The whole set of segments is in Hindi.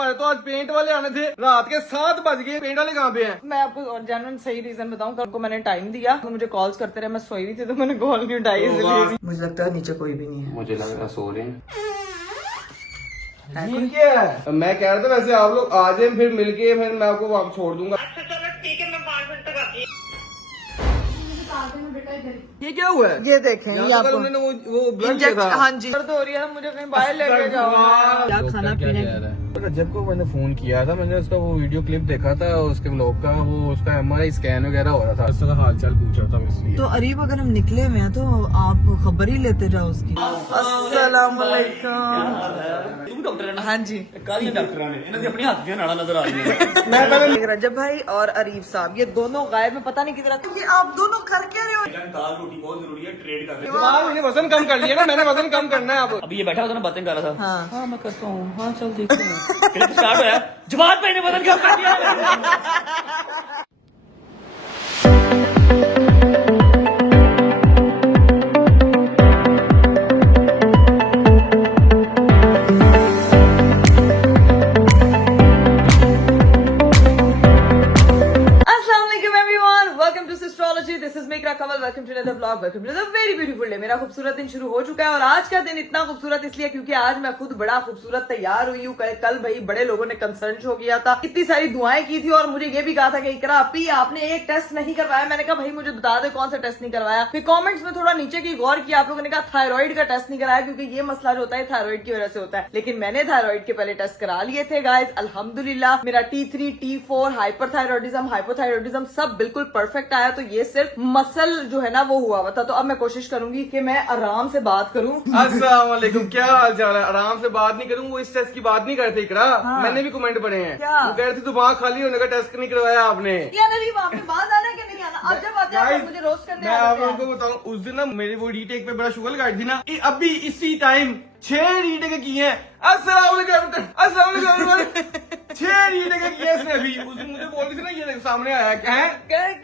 तुम्हारे तो आज पेंट वाले आने थे, रात के 7 बज गए, पेंट वाले कहाँ पे हैं? मैं आपको और जेन्युइन सही रीजन बताऊं, कल को मैंने टाइम दिया तो मुझे कॉल्स करते रहे, मैं सोई रही थी तो मैंने कॉल नहीं उठाई, इसलिए मुझे लगता है नीचे कोई भी नहीं है। मुझे लग रहा सो रहे हैं। क्या है? मैं कह रहा था वैसे आप लोग आ जाए, फिर मिलके फिर मैं आपको वापस छोड़ दूंगा। अच्छा चलो ठीक है, मैं 5 मिनट तक आती हूँ। ये क्या हुआ है? ये देखें, ये आपको उन्होंने वो ब्लड किया था। हाँ जी, दर्द हो रही है, मुझे कहीं बाहर लेके जाओ। क्या खाना पीने रजब को मैंने फोन किया था, मैंने उसका वो वीडियो क्लिप देखा था उसके व्लॉग का, वो उसका MRI स्कैन वगैरह हो रहा था, उसका हाल चाल पूछ रहा था इसलिए। तो अरीब अगर हम निकले हुए हैं तो आप खबर ही लेते जाओ उसकी। अस्सलाम वालेकुम। तुम डॉक्टर है ना? हाँ जी, काली डॉक्टर ने इन्होंने अपनी हाथ से नाड़ा नजर आ रही है। मैं पहले रजब भाई और अरीब साहब ये दोनों गायब में, पता नहीं किधर, क्योंकि आप दोनों कर क्या रहे हो? दाल रोटी बहुत जरूरी है, ट्रेड कर रहे हैं। मैंने वजन कम कर लिया ना, मैंने वजन कम करना है अब। अभी ये बैठा होता ना, बातें कर रहा था। हाँ। हाँ मैं करता हूँ, हाँ चल देखते हैं। फिर स्टार्ट होया, जवाब मैंने बदल कम कर दिया। मेरा खूबसूरत दिन शुरू हो चुका है और आज का दिन इतना खूबसूरत इसलिए क्योंकि आज मैं खुद बड़ा खूबसूरत तैयार हुई हूँ। कल भाई बड़े लोगों ने कंसर्न शो किया था, इतनी सारी दुआएं की थी और मुझे ये भी कहा था कि इकरा अपी आपने एक टेस्ट नहीं करवाया। मैंने कहा भाई मुझे बता दे कौन सा टेस्ट नहीं करवाया। फिर कमेंट्स में थोड़ा नीचे की गौर किया, आप लोगों ने कहा थायराइड का टेस्ट नहीं कराया क्योंकि ये मसला जो होता है थायराइड की वजह से होता है, लेकिन मैंने थायराइड के पहले टेस्ट करा लिए थे गाइज। अल्हम्दुलिल्लाह मेरा T3 T4 हाइपरथायरॉइडिज्म हाइपोथायरॉइडिज्म सब बिल्कुल परफेक्ट आया। तो ये सिर्फ मसल जो है ना वो हुआ हुआ था। तो अब मैं कोशिश करूंगी कि मैं आराम से बात करूं। अस्सलाम वालेकुम, क्या हाल चाल है? आराम से बात नहीं करूँ, वो इस टेस्ट की बात नहीं करते इकरा। हाँ। मैंने भी कमेंट पढ़े हैं, क्या? वो कह रहे थे दिमाग खाली होने का टेस्ट नहीं करवाया आपने। यार अरे आपने बात आना कि नहीं आना? अब जब आते हैं मुझे रोस्ट करने मैं आ आप जाते हैं। लोगों को बताऊं, उस दिन ना मेरी वो रीटेक पे बड़ा शुगर गाड़ी थी ना, अभी इसी टाइम 6 रीटेक किए हैं। अस्सलाम वालेकुम, अस्सलाम वालेकुम। 6 रीटेक किए हैं इसने अभी। उस दिन मुझे बोल रही थी ना, ये देख सामने आया क्या है?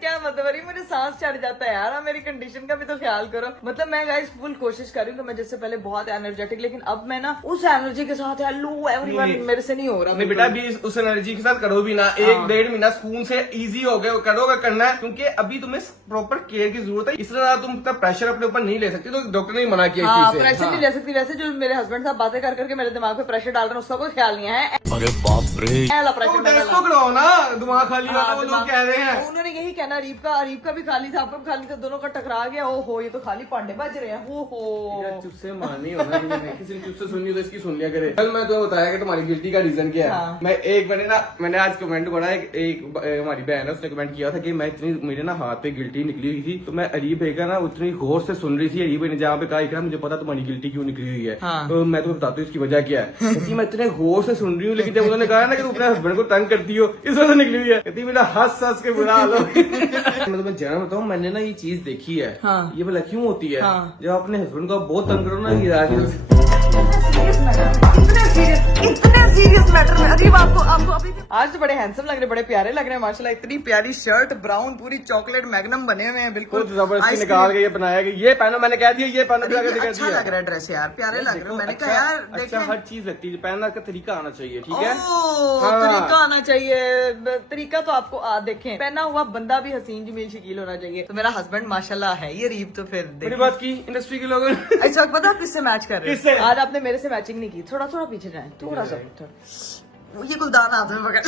क्या मतलब अरे मुझे सांस चढ़ जाता है यार। आप मेरी कंडीशन का भी तो ख्याल करो। मतलब मैं गाइस फुल कोशिश कर रही हूँ कि मैं जिससे पहले बहुत एनर्जेटिक, लेकिन अब मैं ना उस एनर्जी के साथ हेलो एवरीवन मेरे से नहीं हो रहा। नहीं बेटा, अभी उस एनर्जी के साथ करो भी ना, 1-1.5 महीना सुकून से इजी हो गए करोगे करना है, क्योंकि अभी तुम्हें प्रॉपर केयर की जरूरत है। इस तरह तुम इतना प्रेशर अपने ऊपर नहीं ले सकती, तो डॉक्टर ने मना किया हाँ, इस चीज से। प्रेशर नहीं ले सकती। वैसे जो मेरे हस्बैंड साहब बातें कर करके मेरे दिमाग पे प्रेशर डाल रहे हैं उसका कोई ख्याल नहीं है। अरे बाप रे, प्रेशर टेस्ट तो कराओ ना, दिमाग खाली वाला वो लोग कह रहे हैं। उन्होंने यही कहना, अरीब का भी खाली था, आपका भी खाली था, दोनों का टकरा गया। ओ हो, ये तो खाली पांडे बज रहे हैं। हो चुस्से मारनी होना, किसी ने चुस्से सुननी हो तो इसकी सुन लिया करे। कल मैं तुम्हें बताया कि तुम्हारी गिल्टी का रीजन क्या है। हाँ। मैंने आज कमेंट पढ़ा, एक हमारी बहन है उसने कमेंट किया था कि मैं इतनी मेरे ना हाथ पे गिल्टी निकली हुई थी, तो मैं अरीब भाई का ना उतनी गौर से सुन रही थी। अरीब भाई ने जहाँ पे कहा मुझे पता तुम्हारी गिल्टी क्यों निकली हुई है। हाँ। तो मैं तुम्हें बताती हूँ इसकी वजह क्या है। कहती मैं इतने गौर से सुन रही हूँ, लेकिन जब उन्होंने कहा ना कि तुम अपने हस्बैंड को तंग करती हो इस वजह से निकली हुई है, कहती मेरा हंस के बुरा हाल हो। मैं तुम्हें जाना बताऊँ, मैंने ना ये चीज देखी है। हाँ। ये भला क्यों होती है? हाँ। जब अपने हस्बैंड को आप बहुत तंग करो ना, ये इतने सीरियस मैटर में अरीब आपको अभी आज तो बड़े हैंडसम लग रहे, बड़े प्यारे लग रहे हैं माशाल्लाह। इतनी प्यारी शर्ट, ब्राउन पूरी चॉकलेट मैग्नम बने हुए हैं बिल्कुल कुछ जबरदस्ती निकाल के ये बनाया कि ये पहनो। मैंने कह दिया ये पहनो, अच्छा लग रहा है ड्रेस यार, प्यारे लग रहे हैं। मैंने कहा यार अच्छा, देखें हर चीज लगती है, पहनना का तरीका आना चाहिए, ठीक है? हाँ। तरीका आना चाहिए। तरीका तो आपको देखें, पहना हुआ बंदा भी हसीन जमील शकील होना चाहिए। तो मेरा हस्बैंड माशाल्लाह है ये अरीब। तो फिर बड़ी बात की इंडस्ट्री के लोगों ने। अच्छा पता आप किससे मैच कर रहे किससे? हैं? आज आपने मेरे से मैचिंग नहीं की। थोड़ा पीछे जाए, थोड़ा सा ये गुलदान हाथ में पकड़।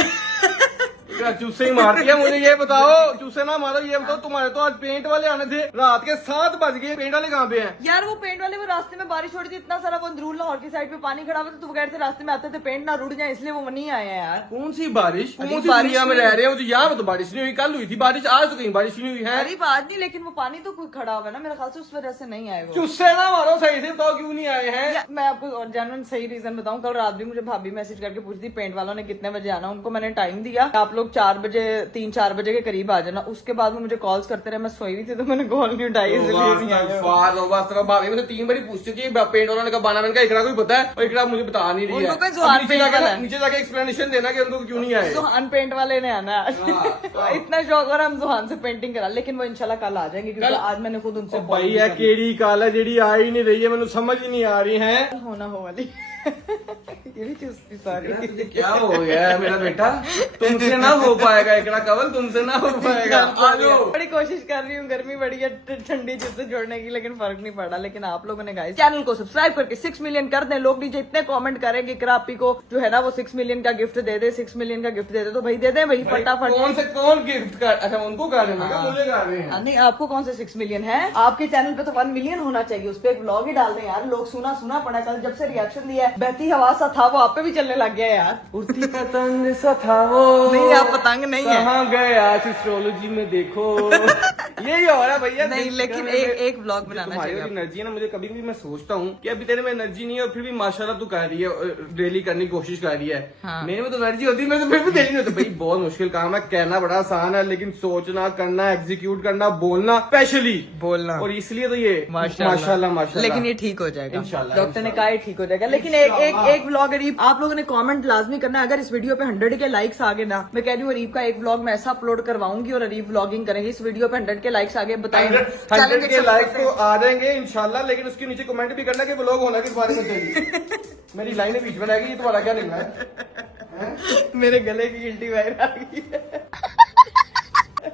चूसे ही मार दिया। मुझे ये बताओ, चूसे ना मारो, ये बताओ तुम्हारे तो आज पेंट वाले आने थे, रात के 7 बज गए, पेंट वाले कहाँ पे हैं? यार वो पेंट वाले वो रास्ते में बारिश हो रही थी, इतना सारा वो अंदरूल लाहौर की साइड पे पानी खड़ा हुआ था, तो वो कहते थे रास्ते में आते थे पेंट ना रुड़ जाए, इसलिए वो नहीं आए हैं यार। कौन सी बारिश? कौन सी बारिश दुनिया में नहीं। रह रहे हो? तो यहाँ पे तो बारिश नहीं हुई, कल हुई थी बारिश, आज तो कहीं बारिश नहीं हुई है। अरे बात नहीं, लेकिन वो पानी तो कोई खड़ा हुआ है ना, मेरे ख्याल से उस वजह से नहीं आए वो। चूसे ना मारो, सही से बताओ क्यों नहीं आए हैं? मैं आपको और जेन्युइन सही रीजन बताऊं, कल रात भी मुझे भाभी मैसेज करके पूछती थी पेंट वालों ने कितने बजे आना। उनको मैंने टाइम दिया, आप लोग 4 बजे 3-4 बजे के करीब आ जाना। उसके बाद वो मुझे कॉल्स करते रहे, मैं सोई हुई थी तो मैंने कॉल नहीं उठाई, इसलिए नहीं आया। भाभी मुझे 3 बारी पूछ चुकी है पेंट वालों ने कब आना। मैंने कहा इकरा को भी पता है और इकरा मुझे बता नहीं रही है। उनको कोई जुबान पे नहीं आना है। नीचे जाके एक्सप्लेनेशन देना कि उनको क्यों नहीं आए। जुहान पेंट वाले ने आना है। इतना शौक और हम जुहान से पेंटिंग करा, लेकिन वो इंशाल्लाह कल आ जाएंगे क्योंकि आज मैंने खुद उनसे भाई है केड़ी काला जेडी आ ही नहीं रही है, मैंने समझ ही नहीं आ रही है। होना हो वाली ये भी चुस्ती सारी। तुझे क्या हो गया है मेरा बेटा? तुमसे ना हो पाएगा इकड़ा कवल, तुमसे ना हो पाएगा। आ जाओ। बड़ी कोशिश कर रही हूँ, गर्मी बड़ी है ठंडी चीज से जोड़ने की, लेकिन फर्क नहीं पड़ा। लेकिन आप लोगों ने गाइस चैनल को सब्सक्राइब करके 6 मिलियन कर दें। लोग नीचे इतने कमेंट करेंगे कि आपी को जो है ना वो 6 मिलियन का गिफ्ट दे दे, 6 मिलियन का गिफ्ट दे दे, तो भाई दे दे भाई फटाफट। कौन गिफ्ट कर? अच्छा उनको कर रहे हैं, मुझे कर रहे हैं। नहीं, आपको कौन से 6 मिलियन है? आपके चैनल पे तो 1 मिलियन होना चाहिए, उस पर एक व्लॉग ही डाल दें यार। लोग सुना सुना पड़ा, कल जब से रिएक्शन दिया है बहती हवा सा था वो आप पे भी चलने लग गया यार। उड़ती पतंग सा था वो। नहीं, आप पतंग नहीं है। कहाँ गए आज एस्ट्रोलॉजी में देखो। यही हो रहा है भैया। नहीं, लेकिन एक व्लॉग बनाना तुम्हारी चाहिए। एनर्जी है ना, मुझे कभी कभी मैं सोचता हूँ कि अभी तेरे में एनर्जी नहीं है और फिर भी माशाल्लाह तू कर रही है, डेली करने की कोशिश कर रही है। हाँ। मेरे में तो एनर्जी होती है, मैं तो फिर भी डेली नहीं होता। भाई बहुत मुश्किल काम है, कहना बड़ा आसान है, लेकिन सोचना, करना, एग्जीक्यूट करना, बोलना, स्पेशली बोलना, और इसलिए तो ये माशाल्लाह। लेकिन ये ठीक हो जाएगा, इंशाल्लाह, डॉक्टर ने कहा है ठीक हो जाएगा। लेकिन एक व्लॉग अरीब आप लोगों ने कमेंट लाजमी करना है। अगर इस वीडियो पे 100 के लाइक्स आ गए ना, मैं कह रही हूँ अरीब का एक व्लॉग मैं ऐसा अपलोड करवाऊंगी और अरीब व्लॉगिंग करेंगे। इस वीडियो पे 100 के लाइक्स आ गए, बताएंगे 100 के लाइक्स तो आ जाएंगे इंशाल्लाह, लेकिन उसके नीचे कमेंट भी करना कि व्लॉग होना किस बारे में चाहिए। मेरी लाइनें बीच में रहेगी, ये तुम्हारा क्या निकला है? मेरे गले की गिल्टी वायर आ गई है।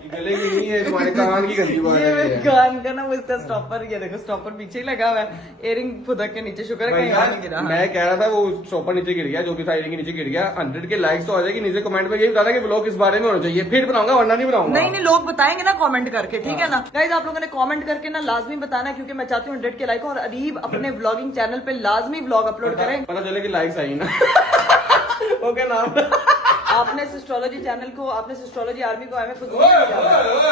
गले की नहीं है, तुम्हारे कान की गंदी बात ये है। मेरे कान का ना वो इसका स्टॉपर, ये देखो स्टॉपर पीछे ही लगा हुआ है, इयरिंग फुदक के नीचे, शुक्र है कहीं और नहीं गिरा। मैं कह रहा था वो स्टॉपर नीचे गिर गया, जो भी साइड के नीचे गिर गया। 100 के लाइक्स तो आ जाएगी, नीचे कमेंट में यही बताना कि व्लॉग किस बारे में होना चाहिए, फिर बनाऊंगा वरना नहीं बनाऊंगा। नहीं, लोग बताएंगे ना कमेंट करके, ठीक है ना गाइस? आप लोगों ने कमेंट करके ना लाजमी बताना, क्योंकि मैं चाहती हूँ 100 के लाइक, और अरीब अपने व्लॉगिंग चैनल पे लाजमी व्लॉग अपलोड करें। पता चले कि लाइक्स आई ना। ओके नाम आपने सिस्ट्रोलॉजी चैनल को, आपने सिस्ट्रोलॉजी आर्मी को हमें फजूल नहीं किया।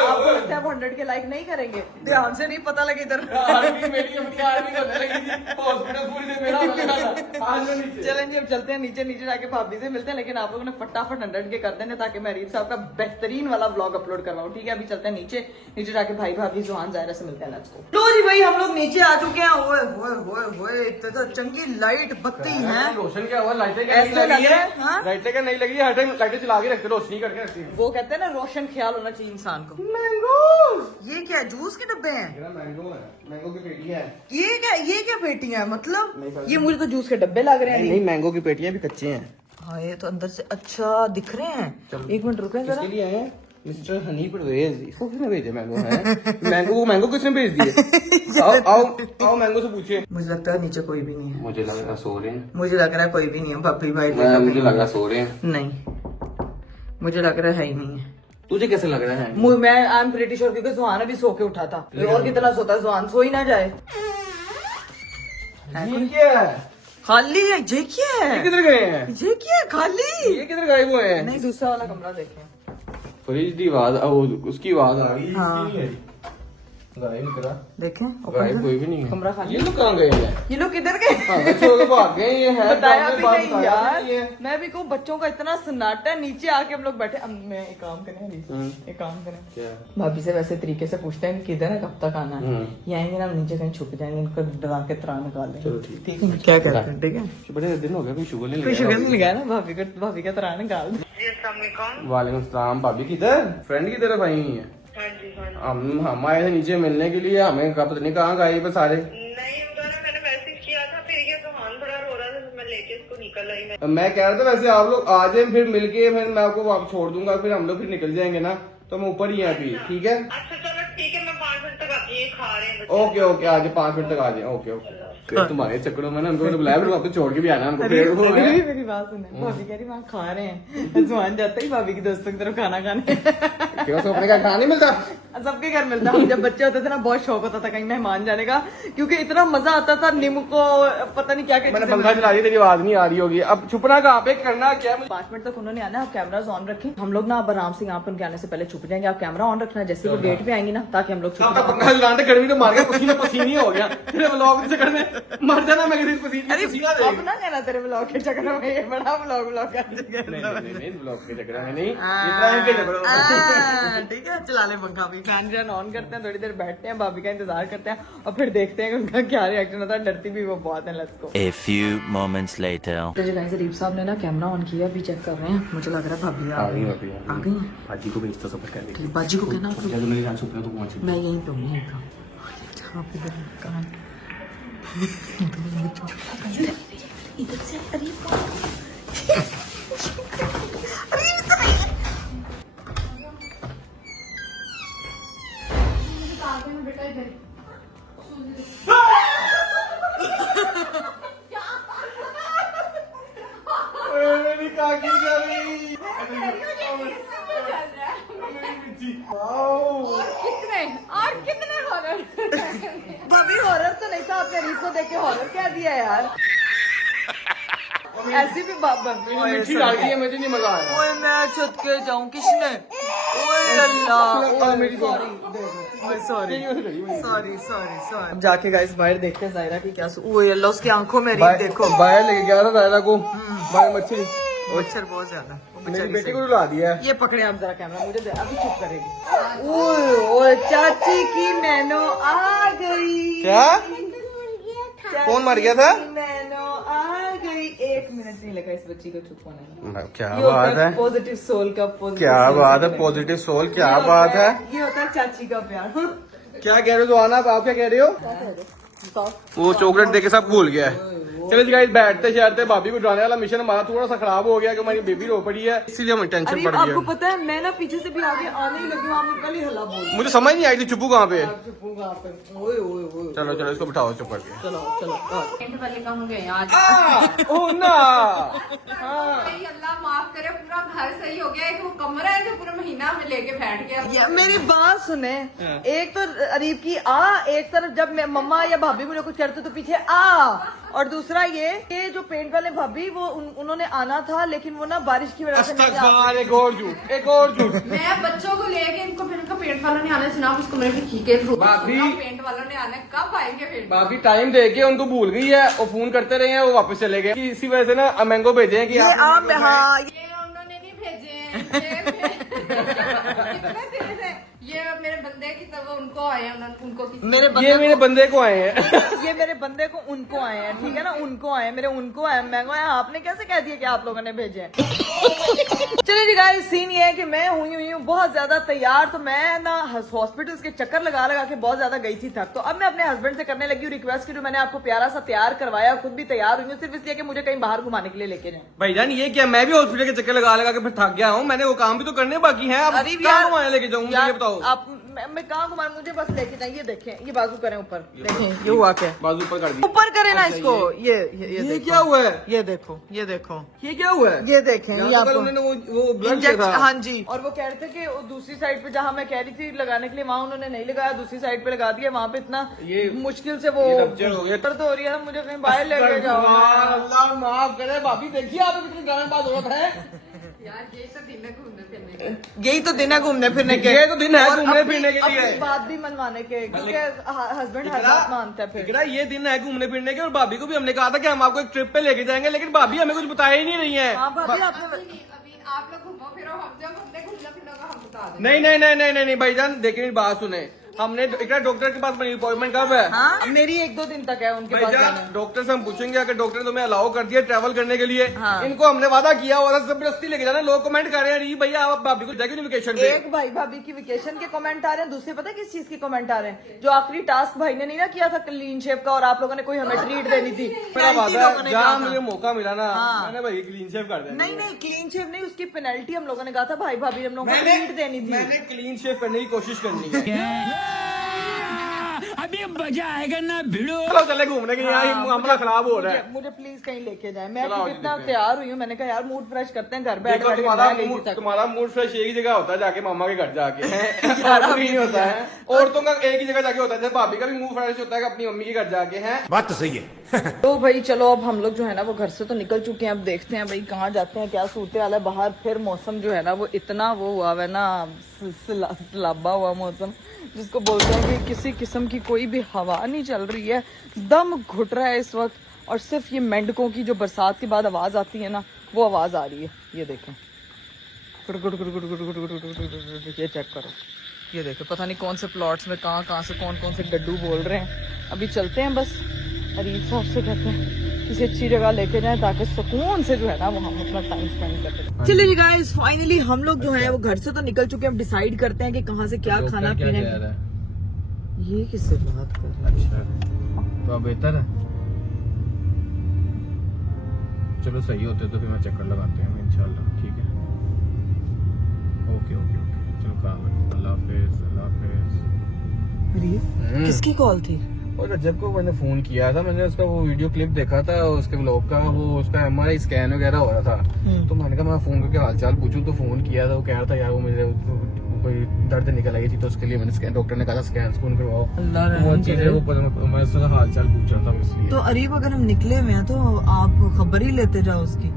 आपको लगता है वो 100 के लाइक नहीं करेंगे? ध्यान से नहीं पता लगे इधर। चलें जी, अब चलते हैं नीचे जाके भाभी से मिलते हैं। लेकिन आप लोगों ने फटाफट 100 के कर देने, ताकि मैं अरीब साहब का बेहतरीन वाला व्लॉग अपलोड करवाऊं। ठीक है, अभी चलते हैं नीचे जाके भाई भाभी जुहान जायरा से मिलते हैं। Let's go. लो जी भाई, हम लोग नीचे आ चुके हैं। ओए होए होए होए, इतने तो चंगी लाइट बत्ती है। रोशन क्या हुआ? लाइटें ऐसे लग रहा है, हाँ? लाइटें क्या नहीं लगी? हर टाइम लाइटें चला के रखते, रोशनी करके रखते हैं। वो कहते हैं ना रोशन ख्याल होना चाहिए इंसान को। मैंगो, ये क्या जूस के डब्बे हैं? मैंगो है, मैंगो की पेटी है। ये क्या पेटियां हैं? मतलब ये मुझे तो जूस के डब्बे लग रहे हैं। नहीं, मैंगो की पेटियां भी कच्चे हैं। हाँ, ये तो अंदर से अच्छा दिख रहे हैं। एक मिनट रुके जरा। किसके लिए आए हैं? मिस्टर हनी परवेज, इसको किसने भेजे? मैंगो है। मैंगो किसने भेज दिए? आओ मैंगो से पूछे। मुझे लगता है नीचे कोई भी नहीं है। मुझे लग रहा सो रहे हैं। मुझे लग रहा है कोई भी नहीं है। भाभी भाई मुझे लग रहा सो रहे हैं। नहीं, मुझे लग रहा है ही नहीं है। तुझे कैसे लग रहा है? मैं आई एम प्रीटी श्योर, क्योंकि जुहान अभी सो के उठा था। और कितना सोता है जुहान? सो ही ना जाए। ये क्या है? खाली है। ये क्या है? किधर गए हैं? ये क्या है? खाली। ये किधर गायब हुए हैं? नहीं, दूसरा वाला कमरा देखें। फ्रिज की आवाज, उसकी आवाज आ रही है। हाँ। इसकी नहीं आई। गायब नहीं करा। देखें गायब कोई भी नहीं है। कमरा खाली। ये लोग कहाँ गए हैं? ये लोग किधर गए? बच्चों को भाग गए। ये है बताया भी बात नहीं बताया यार। नहीं है। मैं भी कहूँ बच्चों का इतना सन्नाटा है, नीचे आके हम लोग बैठे। अब मैं एक काम करें अभी, एक काम करें, क्या? भाभी से वैसे तरीके से पूछते हैं कि किधर है, कब तक आना है। ये आएंगे ना, हम नीचे कहीं छुप जाएंगे, इनको डरा के त्राण निकाल चलो लेंगे। ठीक। ठीक है, क्या कहते हैं? ठीक है, बड़े दिन हो गए, कोई शुगर नहीं कोई शुगर नहीं लगाया ना भाभी का त्राण निकाल दे। जी अस्सलाम वालेकुम। वालेकुम सलाम। भाभी किधर? फ्रेंड की तरफ आई हुई है। हाँ जी हाँ जी। हम आए थे नीचे मिलने के लिए, हमें पता नहीं कहाँ गए पे सारे। नहीं उधर मैंने मैसेज किया था, फिर ये सुहान थोड़ा रो रहा था तो मैं लेके इसको निकल आई। मैं कह रहा था वैसे आप लोग आ जाए, फिर मिलके फिर मैं आपको वापस छोड़ दूंगा, फिर हम लोग फिर निकल जाएंगे ना, तो हम ऊपर ही हैं अभी। ठीक है, अच्छा चलो ठीक है, मैं 5 मिनट तक आती है, खा रहे हैं बच्चे। ओके ओके, आ जाए 5 मिनट तक आ जाए। Okay okay. फिर तुम्हारे चक्करों में ना हमको बुलाया, फिर वापस छोड़ के भी आना हमको। फिर वो है। मेरी बात सुने, भाभी कह रही वहाँ खा रहे हैं। जुहान जाता ही भाभी की दोस्तों की तरफ खाना खाने। क्यों तो अपने का खाना नहीं मिलता? सबके घर मिलता। हम जब बच्चे होते थे ना, बहुत शौक होता था कहीं मेहमान जाने का, क्योंकि इतना मजा आता था। नींबू को पता नहीं क्या क्या मैंने चीजें पंखा चला दिया, तेरी आवाज नहीं आ रही होगी। अब छुपना कहाँ पे, करना क्या? 5 मिनट तक उन्होंने आना है। आप कैमराज ऑन रखें। हम लोग ना अब आराम से यहाँ पे उनके आने से पहले छुप जाएंगे। आप कैमरा ऑन रखना, जैसे वो गेट पे आएंगे ना, ताकि हम लोग छुप जाएं। पंखा चलाने गर्मी तो मार गया, पसीना पसीनी हो गया। तेरे व्लॉग से करने मर जाना मैं किसी पसीना पसीना दे। अब ना कहना तेरे ब्लॉग के चक्कर में ये बड़ा ब्लॉग कर नहीं ब्लॉग के चक्कर में नहीं, इब्राहिम के चक्कर में। ठीक है, चला ले पंखा भी। फैन जन ऑन करते हैं, थोड़ी देर बैठते हैं, भाभी का इंतजार करते हैं, और फिर देखते हैं कि उनका क्या रिएक्शन होता है। डरती भी वो बहुत है। Let's go. A few moments later. तो जो गाइस, रीप साहब ने ना कैमरा ऑन किया, अभी चेक कर रहे हैं। मुझे लग रहा है भाभी आ गई हैं। भाजी को भेजता सब कर देगी। बाजी को कहना क्या जो मेरे यहाँ छुपना तो पहुंच। मैं यहीं पे हूँ, यहीं पे। इधर से अरे मेरी काकी क्या गई? कितने हॉरर भाभी हॉरर तो नहीं था, आपने रीत को देख के हॉरर क्या दिया यार। ऐसी भी मिर्ची डाल दी है, मुझे नहीं मजा आया। ओए मैं छत के जाऊं किसने? ओए अल्लाह मेरी सॉरी। अब जाके गाइस बाहर देखते हैं जायरा की क्या ओए अल्लाह उसकी आंखों में रीत देखो। बाहर लेके गया था जायरा को, बाहर मच्छी मच्छर बहुत ज्यादा। मेरी बेटी को रुला दिया है। ये पकड़े आप जरा कैमरा, मुझे अभी चुप करेगी। ओए ओए चाची की नैनो आ गई। क्या? कौन मर गया था? नैनो आ गई। 1 मिनट नहीं लगा इस बच्ची को चुप होने में। क्या बात है, पॉजिटिव सोल का पॉजिटिव क्या बात है, पॉजिटिव सोल, क्या बात है। ये होता है चाची का प्यार। क्या कह रहे हो जोहाना, आप क्या कह रहे हो? वो चॉकलेट देके सब भूल गया है। चलो गाइस बैठते शहरते, भाभी को डराने वाला मिशन हमारा थोड़ा सा खराब हो गया कि हमारी बेबी रो पड़ी है, इसीलिए हमें टेंशन अरे पड़ आपको गई। पता है मैं ना पीछे से भी आगे आने ही लगी हूँ, आपने कल ही हल्ला बोल। मुझे समझ नहीं आई थी चुप्पू कहाँ पे है। ओए ओए ओए चलो चलो इसको बिठाओ चुप करके। चलो टेंट वाले का हो गए आज। ओ ना भाई अल्लाह माफ करे, पूरा घर सही हो गया। एक वो कमरा है जो पूरा महीना में लेके बैठ गया। ये मेरी बात सुने, एक तो अरीब की एक तरफ जब मैं मम्मा या भाभी मुझे कुछ करते तो पीछे और दूसरा ये जो पेंट वाले भाभी वो उन्होंने आना था, लेकिन वो ना बारिश की वजह से नहीं आ अस्तगफार, एक और झूठ, एक और झूठ। मैं बच्चों को लेके इनको फिर इनका पेंट वालों ने आना सुना, उस कमरे में खींचे भाभी। पेंट वालों ने आना, कब आएंगे फिर? भाभी टाइम दे के उनको भूल गई है, वो फोन करते रहे हैं, वो वापस चले गए। इसी वजह से ना मैंगो भेजे हैं कि ये आप हाँ ये उन्होंने नहीं भेजे हैं। कितने दिन से ये मेरे बंदे की तरफ उनको आए हैं, उनको ये मेरे बंदे को आए हैं। ये मेरे बंदे को उनको आए हैं, ठीक है ना, उनको आए हैं, मेरे उनको आए हैं, मैंगो आए हैं। आपने कैसे कह दिया कि आप लोगों ने भेजे हैं? चलिए जी गाइस, सीन ये है कि मैं हुई हूँ बहुत ज्यादा तैयार, तो मैं ना हॉस्पिटल्स के चक्कर लगा लगा के बहुत ज्यादा गई थी थक। तो अब मैं अपने हस्बैंड से करने लगी हूँ रिक्वेस्ट की, मैंने आपको प्यारा सा तैयार करवाया, खुद भी तैयार हुई हूँ सिर्फ इसलिए कि मुझे कहीं बाहर घुमाने के लिए लेके जाए। भाईजान ये क्या, मैं भी हॉस्पिटल के चक्कर लगा लगा के फिर थक गया हूँ, मैंने वो काम भी तो करने बाकी है। अब अरे कहाँ यार, घुमाने लेके जाऊँ मुझे ये बताओ। आप मैं कहाँ घुमा, मुझे बस लेके जाइए। ये देखें, ये बाजू करें ऊपर, देखें ये हुआ क्या, बाजू ऊपर कर दी। ऊपर करें ना इसको। ये ये क्या हुआ है? ये देखो, ये देखो, ये क्या हुआ है? ये देखें, यहाँ ये तो कल आपको उन्होंने वो ब्लड किया इंजेक्शन। था। हाँ जी, और वो कह रहे थे कि वो दूसरी साइड पे जहाँ मैं कह रही थी लगाने के लिए, वहाँ उन्होंने नहीं लगाया, दूसरी साइड पे लगा दिया। वहाँ पे इतना ये मुश्किल से वो ये रप्चर हो गया। दर्द हो रही है, मुझे कहीं बाहर लेके जाओ। अल्लाह माफ करे भाभी, देखिए आप कितनी ड्रामेबाज औरत है। यार ये तो दिन है घूमने फिरने का। यही तो दिन है घूमने फिरने के, ये तो दिन है और घूमने अपनी- फिरने के लिए। अपनी बात भी मनवाने के, क्योंकि हस्बैंड हर बात मानता है। फिर इकरा ये दिन है घूमने फिरने के, और भाभी को भी हमने कहा था कि हम आपको एक ट्रिप पे लेके जाएंगे, लेकिन भाभी हमें कुछ बताया ही नहीं रही है। हाँ भाभी, आपको अभी आप लोग घूमो फिरो, हम जब हमने घूमना फिरना का हम बता दें। नहीं नहीं नहीं नहीं नहीं भाईजान, देखिए मेरी बात सुने, हमने इकरा डॉक्टर के पास मेरी अपॉइंटमेंट कब है? हाँ, मेरी 1-2 दिन तक है उनके पास भाईजान जाना। डॉक्टर से हम पूछेंगे, अगर डॉक्टर ने तुम्हें अलाउ कर दिया ट्रैवल करने के लिए, हाँ। इनको हमने वादा किया हुआ था जबरदस्ती लेके जाना। लोग कमेंट कर रहे हैं अरे भैया आप भाभी को जाके वेकेशन पे। एक भाई भाभी की वेकेशन के कमेंट आ रहे हैं, दूसरे पता है किस चीज के कमेंट आ रहे हैं? जो आखिरी टास्क भाई ने नहीं ना किया था क्लीन शेव का, और आप लोगों ने कोई हमें ट्रीट देनी थी। मेरा 90 वादा लोगों ने जहाँ कहा था। मुझे मौका मिला ना, हाँ। मैंने भाई क्लीन शेव कर देना। नहीं नहीं, क्लीन शेव नहीं, उसकी पेनल्टी हम लोगों ने कहा था भाई भाभी हम लोगों को ट्रीट देनी थी। मैंने क्लीन शेव करने की कोशिश करनी है। अभी मजा आएगा ना भिड़ो। चलो चले घूमने के, यहाँ मामला खराब हो रहा है। मुझे प्लीज कहीं लेके जाए, मैं चलो, खुद इतना देखते हैं। तैयार हुई हूँ। मैंने कहा यार मूड फ्रेश करते हैं, घर बैठ देखो बैठ के तुम्हारा मैं गई थी थक। तुम्हारा मूड फ्रेश एक ही जगह होता है, जाके मामा के घर जाके। आपको नहीं होता है, औरतों का एक ही जगह जाके होता है। जैसे भाभी का भी मूड फ्रेश होता है अपनी मम्मी के घर जाके हैं। बात तो सही है। तो भाई चलो, अब हम लोग जो है ना वो घर से तो निकल चुके हैं, अब देखते हैं भाई कहाँ जाते हैं, क्या सूरत हाल है बाहर। फिर मौसम जो है ना वो इतना वो हुआ है ना, सलाबा हुआ मौसम, जिसको बोलते हैं कि किसी किस्म की कोई भी हवा नहीं चल रही है, दम घुट रहा है इस वक्त। और सिर्फ ये मेंढकों की जो बरसात के बाद आवाज आती है ना, वो आवाज आ रही है। ये देखें, गुड़ गुड़ गुड़ गुड़ गुड़ गुड़ गुड़ गुड़ गुड़, ये चेक करो, ये देखो, पता नहीं कौन से प्लॉट्स में कहाँ से कौन कौन से गड्ढू बोल रहे हैं। अभी चलते हैं बस, अरीब साहब से कहते हैं किसी अच्छी जगह लेके जाएं ताकि सुकून से जो है ना वो हम अपना टाइम स्पेंड कर सकें। चलिए जी गाइस, फाइनली हम लोग जो है वो घर से तो निकल चुके हैं। अब डिसाइड करते हैं कि कहाँ से क्या खाना पीना। ये किससे बात कर रहे हैं? तो बेहतर है। चलो सही होते तो फिर मैं चक्कर लगाते हैं इंशाल्लाह, ठीक है। ओके ओके ओके, चलो काम है, अल्लाह हाफिज, अल्लाह हाफिज। किसकी कॉल थी? और रजब को मैंने फोन किया था, मैंने उसका वो वीडियो क्लिप देखा था उसके व्लॉग का, वो उसका MRI स्कैन वगैरह हो रहा था, तो मैंने कहा मैं फोन करके हालचाल पूछूं, तो फोन किया था, वो कह रहा था यार वो मुझे कोई दर्द निकल आई थी, तो उसके लिए मैंने स्कैन, डॉक्टर ने कहा था स्कैन करवाओ, अल्लाह वो रहम चीजें करे। वो मैं उसका हालचाल पूछ रहा था इसलिए। तो अरीब अगर हम निकले हुए हैं तो आप खबर ही लेते जाओ उसकी।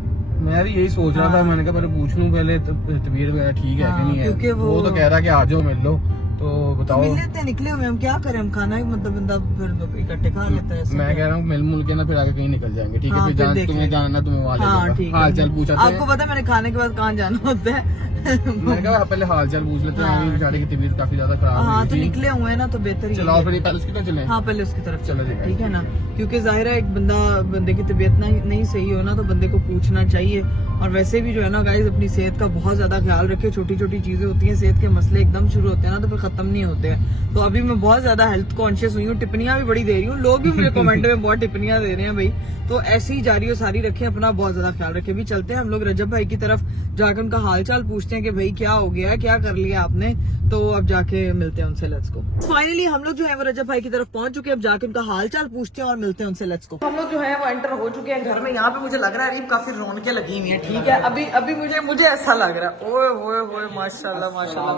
मैं भी यही सोच रहा था, मैंने कहा पहले पूछ लूं पहले तबीयत वगैरह ठीक है कि नहीं है, क्योंकि वो तो कह रहा है कि आ जाओ मिल लो, तो बताओ। मिल लेते हैं, निकले हुए हम क्या करें, हम खाना ही मतलब बंदा फिर इकट्ठे खा लेता है। मैं कह रहा हूँ मिल मुल के ना फिर आगे कहीं निकल जाएंगे, ठीक है। हाँ, फिर फिर देख तुम्हें लेंगे। जाना तुम्हें वहाँ हाँ ले ठीक हाल चाल है। पूछा आपको पता है मैंने खाने के बाद कहाँ जाना होता है? मैंने कहा पहले हाल चाल पूछ लेते हैं, अभी बेचारे की तबीयत काफी ज्यादा खराब हाँ हुई तो थी। निकले हुए हैं ना तो बेहतर ही चलाओ है। फिर पहले उसकी तरफ चले। हाँ पहले उसकी तरफ चलो चलो, जी, ठीक है ना, क्योंकि जाहिर है एक बंदे की तबीयत नहीं सही हो ना तो बंदे को पूछना चाहिए। और वैसे भी जो है ना गाइस, अपनी सेहत का बहुत ज्यादा ख्याल रखे। छोटी छोटी चीजें होती हैं, सेहत के मसले एकदम शुरू होते हैं ना तो फिर खत्म नहीं होते हैं। तो अभी मैं बहुत ज्यादा हेल्थ कॉन्शियस हुई हूँ, टिप्पणियां भी बड़ी दे रही हूँ, लोग भी मुझे कमेंट में बहुत टिप्पणियां दे रहे हैं भाई। तो ऐसी ही जारी और सारी रखें, अपना बहुत ज्यादा ख्याल रखें। भी चलते हैं हम लोग रजब भाई की तरफ, जाकर उनका हाल चाल पूछते हैं कि भाई क्या हो गया है, क्या कर लिया आपने। तो अब जाके मिलते हैं उनसे, लेट्स गो। फाइनली हम लोग जो है वो रजब भाई की तरफ पहुंच चुके हैं, अब जाके उनका हाल चाल पूछते हैं और मिलते हैं उनसे, लेट्स गो। हम लोग जो है वो एंटर हो चुके हैं घर में। यहाँ पे मुझे लग रहा है अरीब काफी रौनकें लगी हुई हैं, ठीक है। अभी मुझे ऐसा लग रहा है, ओए होए होए माशाल्लाह माशाल्लाह।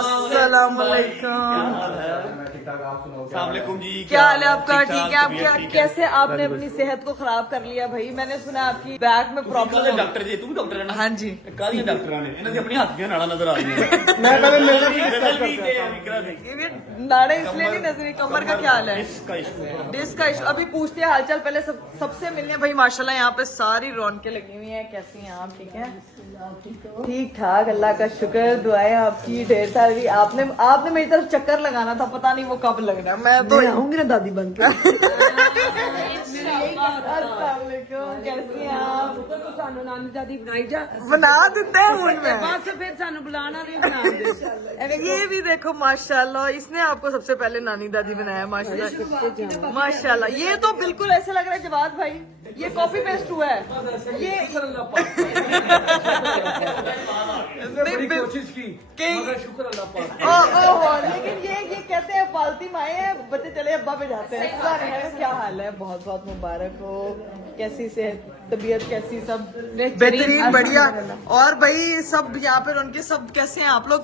अस्सलाम वालेकुम जी, क्या हाल है आपका? ठीक है। आप क्या कैसे आपने अपनी सेहत को खराब कर लिया भाई? मैंने सुना आपकी बैक में प्रॉब्लम है। डॉक्टर जी, तू भी डॉक्टर है ना? हाँ जी। कालियां डॉक्टਰਾਂ ने ਇਹਨਾਂ ਦੀ ਆਪਣੀ ਹੱਥ ਦੀਆਂ ਨਾੜਾਂ ਨਜ਼ਰ ਆ ਰਹੀਆਂ ਨੇ। मैं पहले मिलने की ये नाड़े इसलिए नहीं नजर, कमर का क्या हाल है? इसका इश्क डिस्क का इशू। अभी पूछते हैं हालचाल, पहले सबसे मिलने भाई। माशाल्लाह यहाँ पे सारी रौनकें लगी हुई हैं। कैसी हैं आप? ठीक है, ठीक ठाक, अल्लाह का शुक्र। दुआएं आपकी ढेर सारी। आपने मेरी तरफ चक्कर लगाना था, पता नहीं वो कब लगना है। मैं तो आऊंगी ना दादी बन के। अस्सलाम वालेकुम, कैसी हैं आप? सानू नानी दादी बनाई जा बना देते हैं हूं मैं। बस फिर सानू बुलाना नहीं बना दे। ये भी देखो माशाल्लाह, इसने आपको सबसे पहले नानी दादी बनाया। माशाल्लाह माशाल्लाह। ये तो बिल्कुल ऐसे लग रहा है जवाद भाई ये कॉपी पेस्ट हुआ है। ये कोशिश की, मगर शुक्र अल्लाह पाक। लेकिन ये कहते हैं पालती माए हैं, बच्चे चले अब्बा पे जाते हैं। सर है, क्या हाल है? बहुत बहुत मुबारक हो। कैसी सेहत, तबीयत कैसी? सब बेहतरीन, बढ़िया। और भाई सब यहाँ पे उनके सब कैसे हैं? आप लोग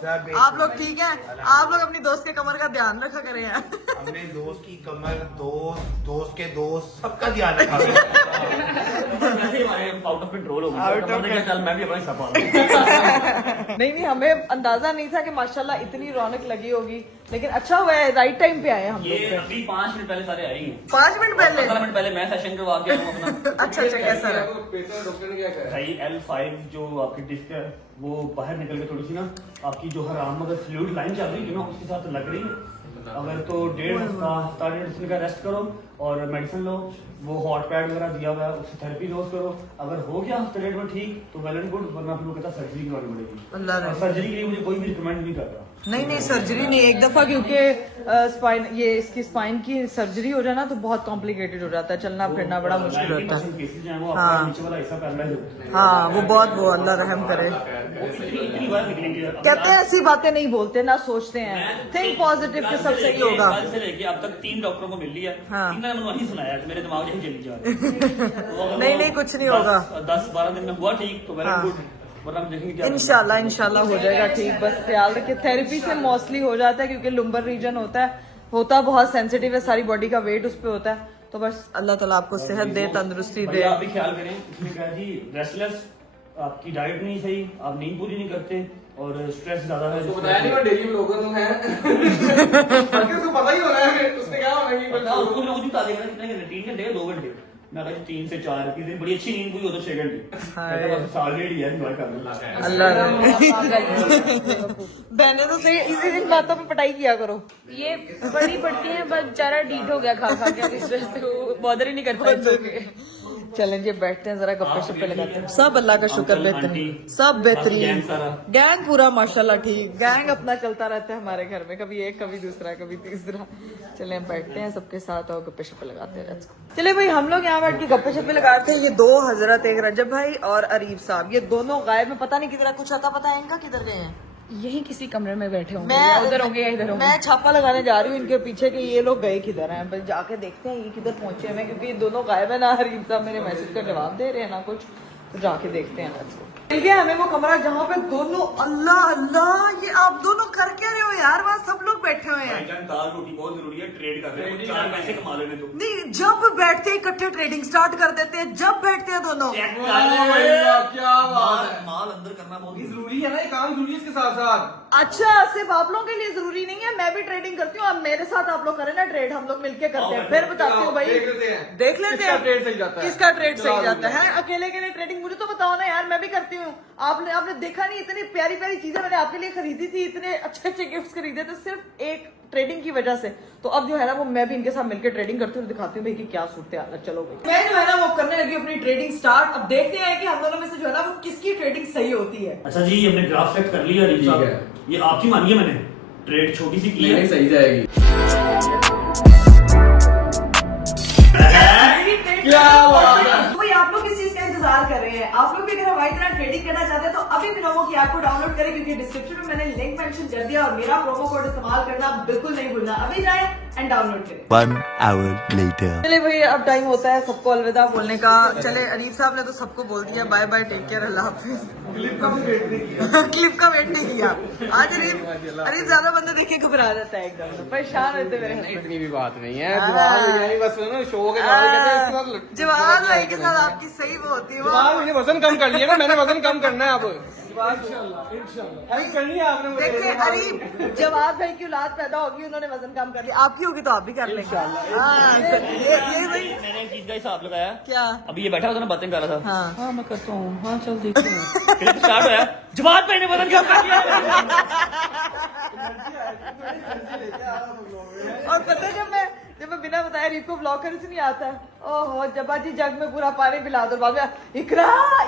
ठीक हैं? आप लोग अपनी दोस्त के कमर का ध्यान रखा करें यार। अपने दोस्त की कमर, दोस्त के दोस्त, सबका ध्यान रखा। आउट ऑफ कंट्रोल हो गया। चल मैं भी अपना हिस्सा पा नहीं हमें अंदाजा नहीं था कि माशाल्लाह इतनी रौनक लगी होगी, लेकिन अच्छा हुआ है राइट टाइम पे आए हम ये लोग। अभी 5 मिनट पहले सारे आए हैं। 5 मिनट पहले? 15 मिनट पहले मैं सेशन करवा के आऊँ अपना। अच्छा कैसा है? डॉक्टर ने क्या कहा? भाई L5 जो आपकी डिस्क है वो बाहर निकल के थोड़ी सी ना आपकी जो हराम मगर फ्लूइड लाइन चल रही है ना उसके साथ लग रही है। अगर तो 1.5 हफ्ता 1.5 दिन का रेस्ट करो और मेडिसिन लो, वो हॉट पैड वगैरह दिया हुआ है उससे थेरेपी डोज करो। अगर हो गया हफ्ते 1.5 में ठीक तो वेल एंड गुड, वरना फिर वो कहता सर्जरी करवानी पड़ेगी। सर्जरी के लिए मुझे कोई भी रिकमेंड नहीं कर रहा। नहीं सर्जरी नहीं, एक दफा क्योंकि स्पाइन ये इसकी स्पाइन की सर्जरी हो जाए ना तो बहुत कॉम्प्लिकेटेड हो जाता है, चलना फिरना बड़ा मुश्किल होता है। केसेस जो है वो आपका नीचे वाला हिस्सा पैरालाइज होता है। हाँ वो बहुत, वो अल्लाह रहम करे। इतनी बार निकलेंगे कहते हैं ऐसी बातें नहीं बोलते ना, सोचते हैं। थिंक पॉजिटिव के सब सही होगा। कल से लेके अब तक 3 डॉक्टरों को मिल लिया। हाँ। 3 ने वही सुनाया कि मेरे दिमाग यही चली जा रही है। नहीं कुछ नहीं होगा। 10-12 दिन में हुआ ठीक तो वेल एंड गुड, वरना हम देखेंगे क्या इंशाल्लाह हो जाएगा ठीक। बस ख्याल रखिए, थेरेपी से मोस्टली हो जाता है क्योंकि लुम्बर रीजन होता बहुत सेंसिटिव है, सारी बॉडी का वेट उस पे होता है। तो बस अल्लाह ताला आपको सेहत दे, तंदुरुस्ती दे। आप भी ख्याल करें। इसमें कहा जी रेस्टलेस, आपकी डाइट नहीं सही, आप नींद पूरी नहीं करते और स्ट्रेस ज्यादा है। उसको बताया नहीं, मैं डेली व्लॉगर हूं है। उसको पता ही होना है उसने क्या होना है कि उसको लोग बता देगा कितने घंटे, 3 घंटे 2 घंटे। मैं कहा 3 से 4 की दिन बड़ी अच्छी नींद हुई हो तो 6 घंटे। साल डेढ़ ही है एंजॉय कर लो। अल्लाह बहने तो सही, इसी दिन बातों पे पटाई किया करो। ये बड़ी पड़ती है, बस बेचारा डीट हो गया खा खा के, इस वजह से वो बॉदर ही नहीं करता। चलें जी बैठते हैं जरा गप्पे शप्पे लगाते हैं। सब अल्लाह का शुक्र अंकल, बेहतरीन, आंटी, सब गैंग बेहतरीन, सारा। गैंग पूरा माशाल्लाह ठीक, गैंग अपना चलता रहता है हमारे घर में, कभी एक कभी दूसरा कभी तीसरा। चले बैठते हैं सबके साथ और गप्पे शप्पे लगाते हैं। चले भाई हम लोग यहाँ बैठ के गप्पे शप्पे लगाते हैं। ये दो हजरत, एक रजब भाई और अरीब साहब, ये दोनों गायब में, पता नहीं किधर, कुछ आता पता है इनका किधर गए हैं। यही किसी कमरे में बैठे होंगे, मैं या उधर होंगे या इधर होंगे। मैं छापा लगाने जा रही हूँ इनके पीछे कि ये लोग गए किधर हैं, बस जाके देखते हैं ये किधर पहुंचे हैं, क्योंकि ये दोनों गायब है ना। हरीम साहब मेरे मैसेज का जवाब दे रहे हैं ना कुछ, तो जाके देखते हैं। let's go। मिल गया हमें वो कमरा जहाँ पे दोनों, अल्लाह अल्लाह, ये आप दोनों कर क्या रहे हो यार, वहाँ सब लोग बैठे हुए हैं। भाईजान दाल रोटी बहुत जरूरी है, ट्रेड कर रहे हैं, 4 पैसे कमा लेने तो। नहीं, जब बैठते हैं इकट्ठे ट्रेडिंग स्टार्ट कर देते हैं, जब बैठते हैं दोनों। क्या बात है, माल अंदर करना बहुत जरूरी है ना, ये काम जरूरी है इसके साथ साथ। अच्छा, सिर्फ आप लोगों के लिए जरूरी नहीं है, मैं भी ट्रेडिंग करती हूँ। अब मेरे साथ आप लोग करें ना ट्रेड, हम लोग मिलके करते हैं, फिर बताती हूँ भाई। देख लेते हैं। देख लेते किसका हैं ट्रेड सही जाता है। किसका ट्रेड सही चला जाता लेते है। अकेले के लिए ट्रेडिंग मुझे तो बताओ ना यार, मैं भी करती हूँ। आपने देखा नहीं, इतनी प्यारी प्यारी चीजें मैंने आपके लिए खरीदी थी, इतने अच्छे अच्छे गिफ्ट्स खरीदे थे सिर्फ एक ट्रेडिंग की वजह से। तो अब जो है ना वो मैं भी इनके साथ मिलकर ट्रेडिंग करती हूँ, दिखाती हूँ भाई कि क्या सूरत हाल है। चलो भाई, मैं जो है ना वो करने लगी अपनी ट्रेडिंग स्टार्ट। अब देखते हैं कि हम दोनों में से जो है ना वो किसकी ट्रेडिंग सही होती है। अच्छा जी, हमने ग्राफ सेट कर लिया रील ठीक साहब। है। ये आपकी मानिए, मैंने ट्रेड छोटी सी की है। सही जाएगी। क्या बात है। भाई आप लोग किस चीज का इंतजार कर रहे हैं? आप लोग भी अगर हमारी तरह ट्रेडिंग करना चाहते हैं तो अभी बिनोमो की ऐप को डाउनलोड करें, क्योंकि डिस्क्रिप्शन में मैंने लिंक मेंशन कर दिया, और मेरा प्रोमो कोड इस्तेमाल करना बिल्कुल नहीं भूलना। अभी जाएं एंड डाउनलोड करें। 1 hour later. चले भाई, अब टाइम होता है सबको अलविदा बोलने का। चले, अरीब साहब ने तो सबको बोल दिया बाय बाय, टेक केयर, अल्लाह हाफिज। क्लिप का भी वेट नहीं किया। क्लिप का वेट नहीं किया आज। अरीब ज्यादा बंदे देख के घबरा जाता है, एकदम परेशान रहते मेरे husband। इतनी भी बात नहीं है, जवाब मिल जाएगी बस ना, शो के बाद कहते हैं इसके बाद जवान भाई के साथ आपकी सही वो होती है। जवाब, वो मुझे वजन कम कर लिया ना, मैंने वजन कम करना है अब। इंशाल्लाह हेल्प करनी है आपने मुझे। देखिए अरीब, जवाब भाई की औलाद पैदा होगी, उन्होंने वजन कम कर लिया, आपकी होगी तो आप भी कर लेंगे। हाँ, ये भाई मैंने एक चीज का हिसाब लगाया। क्या? अभी ये बैठा होता ना, बातें कर रहा था। हाँ मैं करता हूँ। हाँ चल देखते हैं। क्लिप स्टार्ट होया, जवाब मैंने बदल कम कर लिया। और पता है जब मैं बिना बताए रीप को ब्लॉक करने से नहीं आता है। ओहो, जब जी जग में पूरा पानी पिला दो, बाद में इकरा,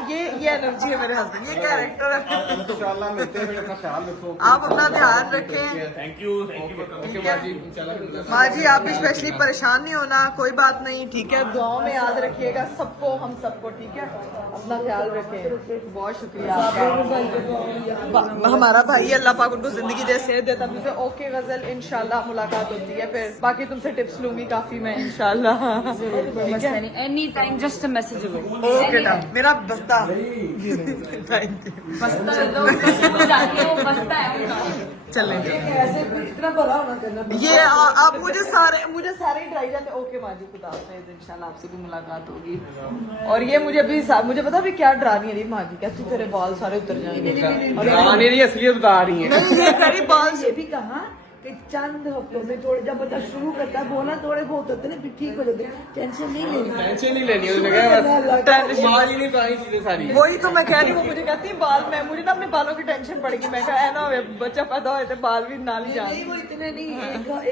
ये एनर्जी है मेरे हस्बैंड, ये कैरेक्टर है। इंशाल्लाह मिलते हैं, फिर अपना ख्याल रखो। आप अपना ध्यान रखें। Thank you, thank you. Okay बाजी, इंशाल्लाह मिलते हैं। माँ जी, आप भी स्पेशली परेशान नहीं होना, कोई बात नहीं, ठीक है। दुआओं में याद रखिएगा सबको, हम सबको, ठीक है। अपना ख्याल रखें। बहुत शुक्रिया आपका। हमारा भाई, अल्लाह पाक उनको जिंदगी दे, सेहत दे, तब से। ओके गजल, इंशाल्लाह मुलाकात होती है फिर। बाकी तुमसे टिप्स लूंगी काफी मैं, इंशाल्लाह। Any time just message okay done, मेरा बस्ता। Thank you. बस्ता दो, स्कूल जाती है वो बस्ता है उनका। चलेंगे। ऐसे इतना बड़ा होना करना। ये आप मुझे सारे ही ड्राई जाते। ओके माँ जी, खुदा हाफिज़, इंशाल्लाह आपसे भी मुलाकात होगी। और ये मुझे पता भी क्या डरा रही है माँ जी, कहती तेरे बाल सारे उतर जाएंगे। और मेरी असलियत बता रही है। ये मेरी बाल ये भी कहा कि चंद हफ्तों में थोड़े, जब बच्चा शुरू करता है बोलना थोड़े बहुत होते हैं, फिर ठीक हो जाते हैं। टेंशन नहीं लेनी, टेंशन नहीं लेनी, उन्होंने कहा बस बाल ही नहीं पानी चीजें सारी। वही तो मैं कह रही हूँ, मुझे कहती है बाल में, मुझे ना अपने बालों की टेंशन पड़ेगी। मैं कहा है ना, बच्चा पैदा होते बाल भी नाल ही जाए। नहीं वो इतने नहीं,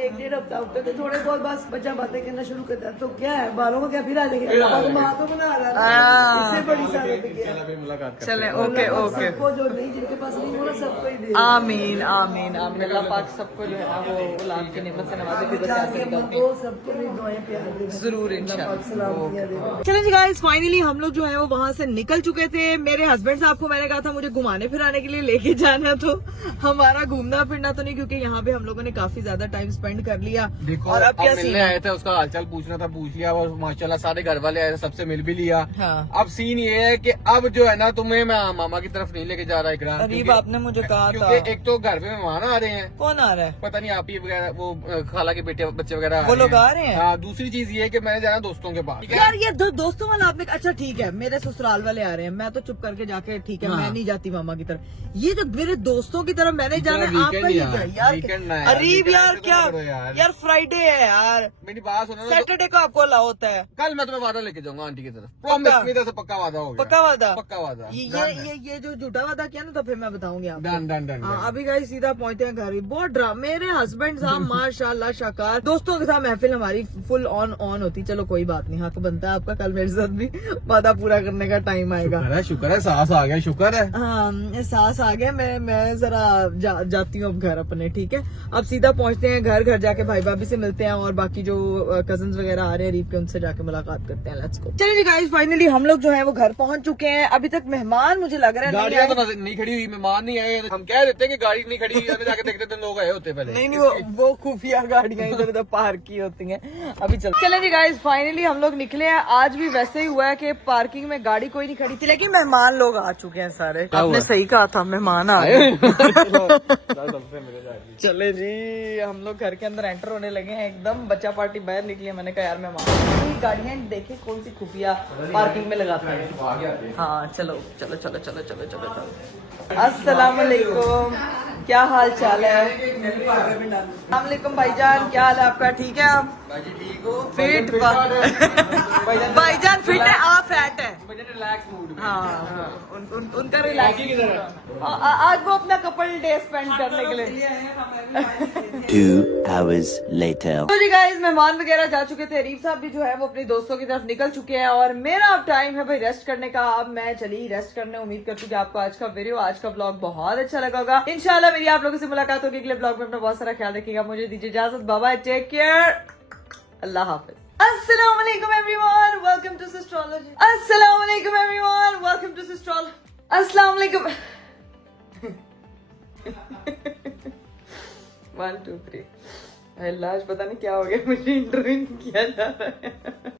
एक डेढ़ हफ्ता होते थे, थोड़े बहुत बस बच्चा बातें करना शुरू करता है तो क्या है, बालों को क्या फिर आ जाएगा, माँ तो बना रहा है, इससे बड़ी सारी मुलाकात चले। ओके ओके, सबको जो नहीं, जिनके पास नहीं होना सबको ही दे। आमीन आमीन आमीन। अल्लाह पाक सबको जो है ना वो औलाद की नेमत से नवाजे, की वजह से सबको सबको भी दुआएं प्यार दे, जरूर सलाम किया दे। चलें जी गाइस, फाइनली हम लोग जो है वो वहाँ से निकल चुके थे। मेरे हस्बैंड साहब को मैंने कहा था मुझे घुमाने फिराने के लिए लेके जाना, तो हमारा घूमना फिरना तो नहीं, क्योंकि यहाँ पे हम लोगों ने काफी ज्यादा टाइम स्पेंड कर लिया। देखो, और अब क्या मिलने सीन आए थे, उसका हालचाल पूछना था, पूछ लिया। और माशाल्लाह सारे घर वाले आए थे, सबसे मिल भी लिया। हाँ। अब सीन ये है कि अब जो है ना, तुम्हें मैं मामा की तरफ नहीं लेके जा रहा इकरा, अरीब आपने मुझे कहा था। क्योंकि एक तो घर पे मेहमान आ रहे हैं, कौन आ रहा है? पता नहीं आप ही वगैरह, वो खाला के बेटे बच्चे वगैरह वो लोग आ रहे हैं। हाँ, दूसरी चीज ये है कि मैंने जाना दोस्तों के पास। यार ये दोस्तों वाला आपने, अच्छा ठीक है, मेरे ससुराल वाले आ रहे हैं, मैं तो चुप करके जाके, ठीक है हाँ। मैं नहीं जाती मामा की तरफ। ये जो मेरे दोस्तों की तरफ मैंने जाना है, आपका वीकेंड ये यार, क्या यार? वीकेंड ना यार, अरीब वीकेंड यार ऐसे तो क्या करो यार। यार फ्राइडे है यार, मेरी बात सुनो ना, सैटरडे को आपको अलाउ होता है। कल मैं तुम्हें वादा लेके जाऊंगा आंटी की तरफ, प्रॉमिस, मेरी तरफ से पक्का वादा हो गया। पक्का वादा? पक्का वादा। ये जो झूठा वादा किया ना, तो फिर मैं बताऊंगी आपको। Done done done. हाँ, अभी गाइस सीधा पहुंचते हैं घर। बहुत ड्रामे मेरे हस्बैंड साहब माशाल्लाह शाकार, दोस्तों के साथ महफिल हमारी फुल ऑन होती। चलो कोई बात नहीं, हक बनता है आपका, कल मेरे साथ भी वादा पूरा करने का टाइम आएगा। शुक्र है सास आ गया, शुक्र है। हाँ एहसास आ गया। मैं जरा जाती हूँ अब घर अपने, ठीक है। अब सीधा पहुंचते हैं घर जाके भाई भाभी से मिलते हैं और बाकी जो कजन्स वगैरह आ रहे हैं रीप के, उनसे जाके मुलाकात करते हैं। Let's go. चलिए जी गाइस, फाइनली हम लोग जो है वो घर पहुंच चुके हैं। अभी तक मेहमान मुझे लग रहा है गाड़ियां तो नहीं खड़ी हुई, मेहमान नहीं आए। हम कह देते हैं कि गाड़ी नहीं खड़ी, जाके देखते थे लोग आए होते पहले। नहीं वो खुफिया गाड़ियां इधर उधर पार्क की होती हैं। अभी चले जी गाइस, फाइनली हम लोग निकले हैं। आज भी वैसे ही हुआ है कि पार्किंग में गाड़ी कोई नहीं खड़ी थी, लेकिन मेहमान लोग आ चुके हैं सारे। आपने सही कहा था, मेहमान आ गए। चले जी, हम लोग घर के अंदर एंटर होने लगे हैं। एकदम बच्चा पार्टी बाहर निकली है। मैंने कहा यार मेहमान गाड़ियां देखे कौन सी खुफिया पार्किंग में लगाते हैं। हाँ चलो चलो चलो चलो चलो चलो चलो। अस्सलाम वालेकुम, क्या हाल चाल है? अस्सलाम वालेकुम भाईजान, क्या हाल है आपका? ठीक है आप? ठीक हो? फिट भाईजान फिट है, आप फैट है। रिलैक्स मूड में। हाँ उनका रिलैक्स। आज वो अपना कपल डे स्पेंड करने के लिए। 2 hours later. तो जी गाइस, मेहमान वगैरह जा चुके थे। रीफ साहब भी जो है वो अपने दोस्तों की तरफ निकल चुके हैं और मेरा अब टाइम है भाई रेस्ट करने का। अब मैं चली रेस्ट करने। उम्मीद करती हूँ कि आपको आज का वीडियो, आज का ब्लॉग बहुत अच्छा लगा होगा। इंशाल्लाह मेरी आप लोगों से मुलाकात होगी अगले ब्लॉग में। अपना बहुत सारा ख्याल रखिएगा। मुझे दीजिए इजाजत, बाय बाय, टेक केयर, अल्लाह हाफिज। अस्सलाम वालेकुम एवरीवन, वेलकम टू सिस्ट्रोलॉजी। अस्सलाम वालेकुम एवरीवन, वेलकम टू सिस्ट्रोलॉजी। अस्सलाम वालेकुम। 1 2 3। अल्लाह, आज पता नहीं क्या हो गया, मुझे इंटरव्यू किया जा रहा है।